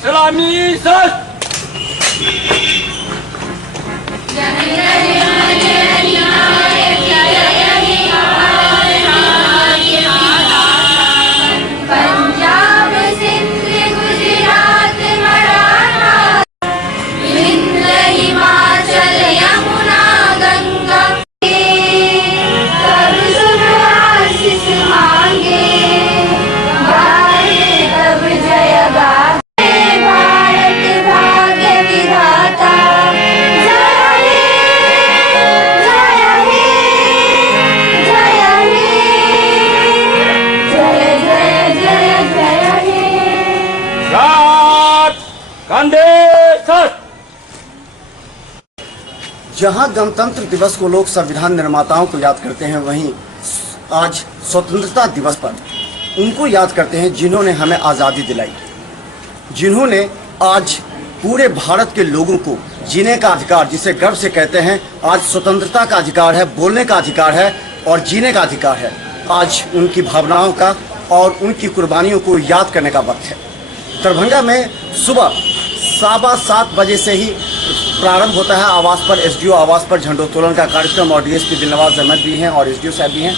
सलामी सर। पंजाब सिंध गुजरात मराठा विंध्य हिमाचल यमुना गंगा तब शुभ आशीष मांगे गाए तब जय गाए भारत भाग्य विधाता। जय हे जय हे जय हे जय जय जय जय हे। रात कंधे सर। जहां गणतंत्र दिवस को लोग संविधान निर्माताओं को याद करते हैं, वहीं आज स्वतंत्रता दिवस पर उनको याद करते हैं जिन्होंने हमें आज़ादी दिलाई, जिन्होंने आज पूरे भारत के लोगों को जीने का अधिकार, जिसे गर्व से कहते हैं, आज स्वतंत्रता का अधिकार है, बोलने का अधिकार है और जीने का अधिकार है। आज उनकी भावनाओं का और उनकी कुर्बानियों को याद करने का वक्त है। दरभंगा में सुबह 7:15 बजे से ही प्रारंभ होता है आवास पर, एसडीओ आवास पर झंडोत्तोलन का कार्यक्रम और डीएसपी दिलनवाज अहमद भी हैं और एसडीओ साहब भी हैं।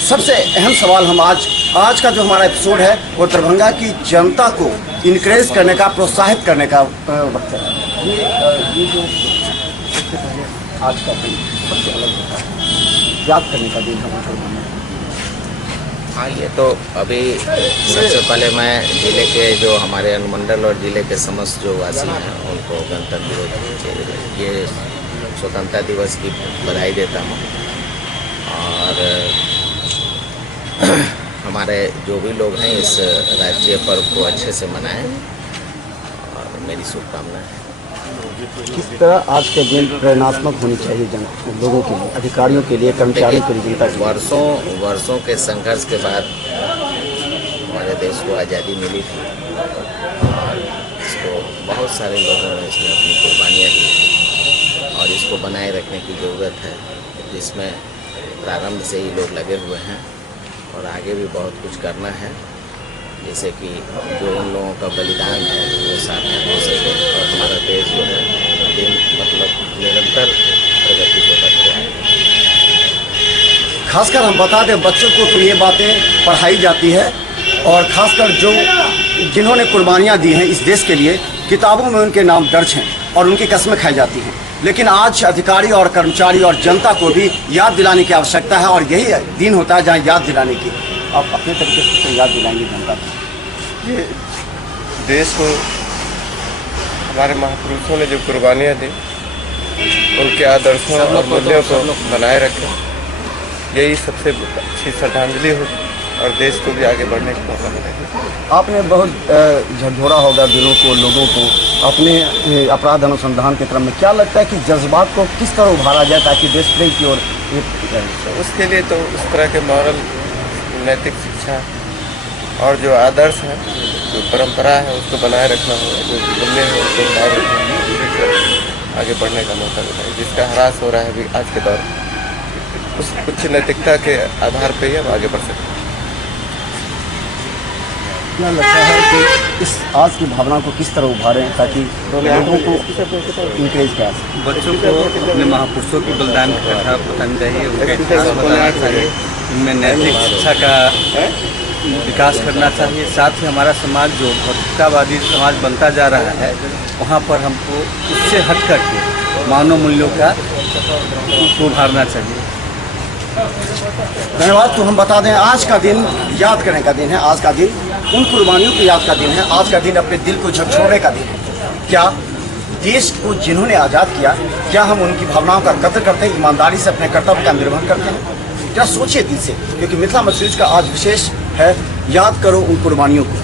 सबसे अहम सवाल हम आज का जो हमारा एपिसोड है वो दरभंगा की जनता को इनकरेज करने का, प्रोत्साहित करने का वक्त है। ये जो सबसे पहले आज का दिन सबसे अलग होता है, याद करने का दिन है। हाँ, ये तो अभी सबसे पहले मैं जिले के जो हमारे अनुमंडल और जिले के समस्त जो वासी हैं उनको गणतंत्र दिवस, ये स्वतंत्रता दिवस की बधाई देता हूँ और हमारे जो भी लोग हैं इस राष्ट्रीय पर्व को अच्छे से मनाएं और मेरी शुभकामनाएं हैं। किस तरह आज के दिन प्रेरणात्मक होनी चाहिए लोगों के लिए, अधिकारियों के लिए, कर्मचारियों के लिए, जनता के लिए? वर्षों के संघर्ष के बाद हमारे देश को आज़ादी मिली थी और इसको बहुत सारे लोगों ने इसमें अपनी कुर्बानियाँ दी और इसको बनाए रखने की ज़रूरत है, जिसमें प्रारंभ से ही लोग लगे हुए हैं और आगे भी बहुत कुछ करना है, जैसे कि जो उन लोगों का बलिदान है वो सार्थक हो सके और हमारा देश जो है निरंतर प्रगति को करते आए। खासकर हम बता दें, बच्चों को तो ये बातें पढ़ाई जाती है और खासकर जो जिन्होंने कुर्बानियाँ दी हैं इस देश के लिए, किताबों में उनके नाम दर्ज हैं और उनकी कस्में खाई जाती हैं। लेकिन आज अधिकारी और कर्मचारी और जनता को भी याद दिलाने की आवश्यकता है और यही दिन होता है जहाँ याद दिलाने की। आप अपने तरीके से याद दिलाएंगे जनता को? ये देश को हमारे महापुरुषों ने जो कुर्बानियाँ दी, उनके आदर्शों और मूल्यों को बनाए रखें, यही सबसे अच्छी श्रद्धांजलि होगी और देश को भी आगे बढ़ने का मौका मिलेगा। आपने बहुत झकझोरा होगा दिलों को, लोगों को अपने अपराध अनुसंधान के क्रम में। क्या लगता है कि जज्बात को किस तरह उभारा जाए ताकि देश प्रेम की ओर? उसके लिए तो उस तरह के मॉरल, नैतिक शिक्षा और जो आदर्श है, जो परंपरा है, उसको बनाए रखना होगा, जो मूल्य है उसको बनाए रखना होगा, आगे बढ़ने का मौका मिलेगा। जिसका ह्रास हो रहा है अभी आज के दौर में, उस कुछ नैतिकता के आधार पर ही हम आगे बढ़ सकते हैं। क्या लगता है कि इस आज की भावना को किस तरह उभारें ताकि लोगों को इंकरेज करें? बच्चों को अपने महापुरुषों की बलिदान की कथा बतानी चाहिए, उनके इतिहास बताना चाहिए, उनमें नैतिक शिक्षा का विकास करना चाहिए। साथ ही हमारा समाज जो भौतिकतावादी समाज बनता जा रहा है, वहाँ पर हमको उससे हट करके मानव मूल्यों का उभारना चाहिए। धन्यवाद। तो हम बता दें, आज का दिन याद करने का दिन है, आज का दिन उन कुर्बानियों की याद का दिन है, आज का दिन अपने दिल को झकझोरने का दिन है। क्या देश को जिन्होंने आज़ाद किया, क्या हम उनकी भावनाओं का कदर करते हैं, ईमानदारी से अपने कर्तव्य का निर्वहन करते हैं? क्या सोचिए दिल से, क्योंकि मिथिला मजलिस का आज विशेष है, याद करो उन कुर्बानियों को।